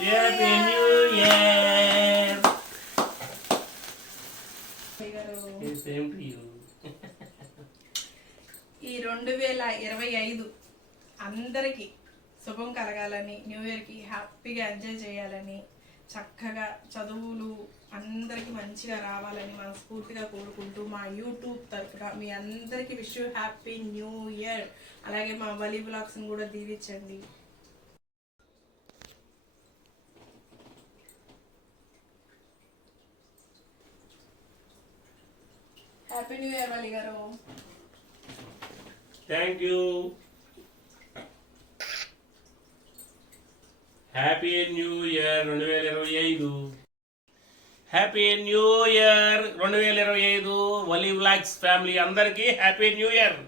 Happy new year. Same to you. ఈ 2025 అందరికీ శుభం కలగాలని, న్యూ ఇయర్కి హ్యాపీగా ఎంజాయ్ చేయాలని, చక్కగా చదువులు అందరికీ మంచిగా రావాలని మనస్ఫూర్తిగా కోరుకుంటూ మా యూట్యూబ్ తరఫున మీ అందరికీ wish you happy new year. అలాగే మా వలి బ్లాగ్స్ని కూడా దీవించండి. హ్యాపీ న్యూ ఇయర్ వలి గారు. Thank you. Happy new year 2025. Happy new year 2025. Vali vlogs family అందరికీ హ్యాపీ న్యూ ఇయర్.